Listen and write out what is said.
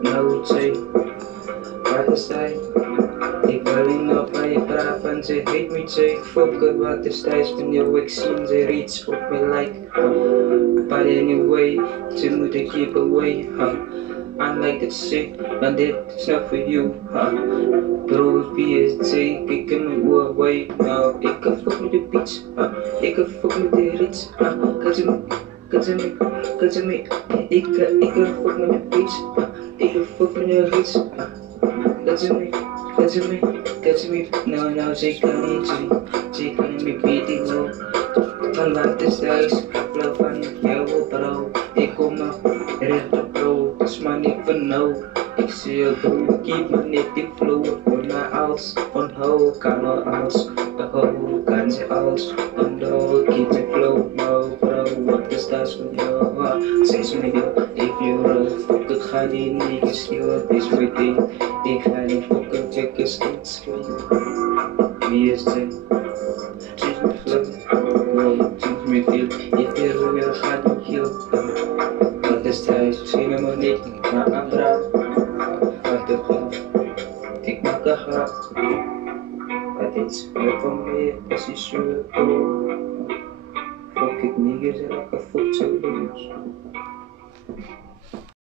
Nou twee, wat is hij? Ik wil niet nog bij je praten en ze heet me twee. Fokken wat is thuis van jou, ik zie ze iets op me like. But anyway, ze moeten keep away, I like that shit, and it's not for you, Bro, PSC, ik kan me go away, ik kan fuck met de bitch, ik kan fuck met de rich, Cause me, ik kan fuck met de bitch, ik kan fuck met de rich, Cause me, nou, ze kan niet meer beating, bro. Van wat is thuis, flow van jou, bro. Ik kom nog rechter, bro. Dat is maar niet van nou. Ik zie je, bro. Keep me niet die flow. Voor mij als, van hoe kan er als. De hoe kan ze als. Van de hoe keep me flow, no, bro. Wat is thuis van jou? Zeg me jou, if you roll. Fuck, ik ga die niggas skillen. Dit is mijn ding. Ik ga niet fucking checken, skits. Wie is dit? Check me flow. Check me feel. If you will gaat niet heel. Wat is thuis? Misschien helemaal niet. Maar aan draad. Wat de grap. Ik maak een grap. Wat is er van meer? Als je zo doet. Fuck it niggas en ik ga fuck zo doen.